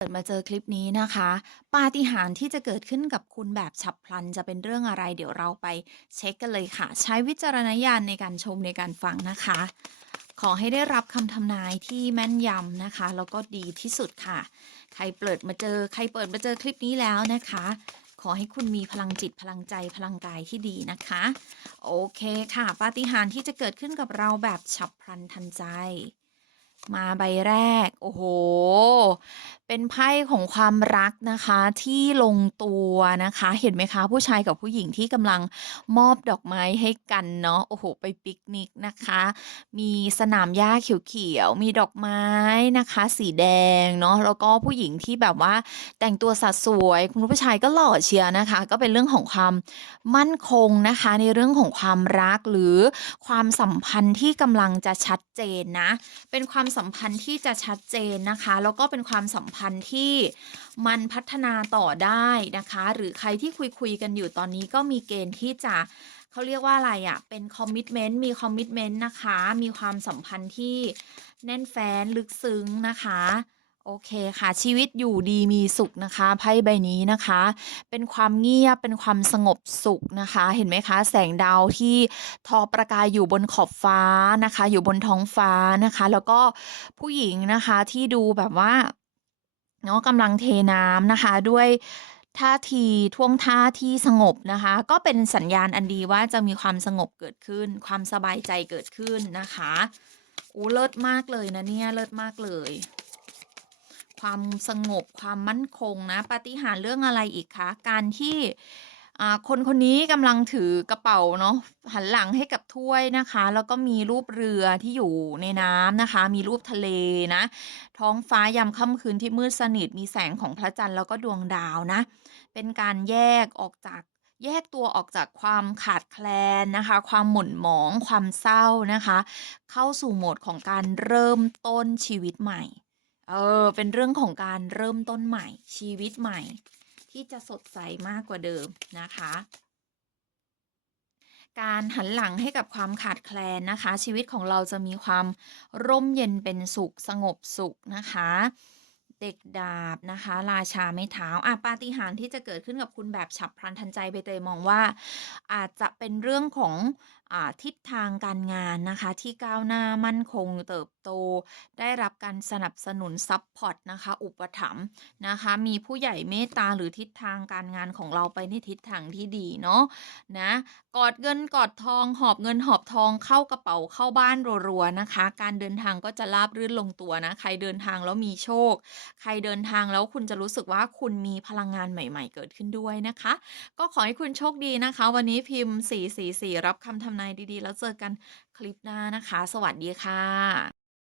เกิดมาเจอคลิปนี้นะคะ ปาฏิหาริย์ที่จะเกิดขึ้นกับคุณแบบฉับพลันจะเป็นเรื่องอะไร เดี๋ยวเราไปเช็คกันเลยค่ะ ใช้วิจารณญาณในการชมในการฟังนะคะ ขอให้ได้รับคำทำนายที่แม่นยำนะคะ แล้วก็ดีที่สุดค่ะ ใครเปิดมาเจอ ใครเปิดมาเจอคลิปนี้แล้วนะคะ ขอให้คุณมีพลังจิตพลังใจพลังกายที่ดีนะคะ โอเคค่ะ ปาฏิหาริย์ที่จะเกิดขึ้นกับเราแบบฉับพลันทันใจ มาใบแรก โอ้โห เป็นไพ่ของความรักนะคะที่ลงตัวนะคะ เห็นไหมคะ ผู้ชายกับผู้หญิงที่กำลังมอบดอกไม้ให้กันเนาะโอ้โฮไปปิกนิกนะคะ มีสนามหญ้าเขียวๆมีดอกไม้นะคะ สีแดงเนาะแล้วก็ผู้หญิงที่แบบว่าแต่งตัวสะสวย คุณผู้ชายก็หล่อเชียวนะคะ ก็เป็นเรื่องของความมั่นคงนะคะ ในเรื่องของความรักหรือความสัมพันธ์ที่กำลังจะชัดเจนนะ เป็นความสัมพันธ์ที่จะชัดเจนนะคะ แล้วก็เป็นความสัมพันธ์ที่มันพัฒนาต่อได้นะคะ หรือใครที่คุยคุยกันอยู่ตอนนี้ก็มีเกณฑ์ที่จะเขาเรียกว่าอะไรอะเป็นคอมมิชเมนต์ มีคอมมิชเมนต์นะคะ มีความสัมพันธ์ที่แน่นแฟ้นลึกซึ้งนะคะ โอเคค่ะชีวิตอยู่ดีมีสุขนะคะไพ่ใบนี้นะคะ เป็นความเงียบเป็นความสงบสุขนะคะ เห็นไหมคะ แสงดาวที่ทอประกายอยู่บนขอบฟ้านะคะ อยู่บนท้องฟ้านะคะ แล้วก็ผู้หญิงนะคะที่ดูแบบว่าเนาะกำลังเทน้ำนะคะด้วยท่าทีท่วงท่าที่สงบนะคะ ก็เป็นสัญญาณอันดีว่าจะมีความสงบเกิดขึ้น ความสบายใจเกิดขึ้นนะคะโอ้เลิศมากเลยนะเนี่ยเลิศมากเลย ความสงบความมั่นคงนะปาฏิหาริย์เรื่องอะไรอีกคะการที่คนคนนี้กำลังถือกระเป๋าเนาะหันหลังให้กับถ้วยนะคะ แล้วก็มีรูปเรือที่อยู่ในน้ำนะคะ มีรูปทะเลนะ ท้องฟ้ายามค่ำคืนที่มืดสนิทมีแสงของพระจันทร์แล้วก็ดวงดาวนะ เป็นการแยกออกจากแยกตัวออกจากความขาดแคลนนะคะ ความหม่นหมอง ความเศร้านะคะ เข้าสู่โหมดของการเริ่มต้นชีวิตใหม่ เออ เป็นเรื่องของการเริ่มต้นใหม่ ชีวิตใหม่ ที่จะสดใสมากกว่าเดิมนะคะ การหันหลังให้กับความขาดแคลนนะคะ ชีวิตของเราจะมีความร่มเย็นเป็นสุขสงบสุขนะคะ เด็กดาบนะคะ ราชาไม้เท้าอะปาฏิหาริย์ที่จะเกิดขึ้นกับคุณแบบฉับพลันทันใจใบเตยมองว่า อาจจะเป็นเรื่องของ อ่าทิศทางการงานนะคะ ที่ก้าวหน้ามั่นคงเติบโต ได้รับการสนับสนุนซัปพอร์ตนะคะ อุปถัมภ์นะคะ มีผู้ใหญ่เมตตาหรือทิศทางการงานของเราไปในทิศทางที่ดีเนาะนะกอดเงินกอดทอง หอบเงินหอบทองเข้ากระเป๋าเข้าบ้านรัวๆนะคะ การเดินทางก็จะราบรื่นลงตัวนะ ใครเดินทางแล้วมีโชค ใครเดินทางแล้วคุณจะรู้สึกว่าคุณมีพลังงานใหม่ ๆ เกิดขึ้นด้วยนะคะ ก็ขอให้คุณโชคดีนะคะ วันนี้พิมพ์ 444 รับคำทำนายดีๆ แล้วเจอกันคลิปหน้านะคะ สวัสดีค่ะ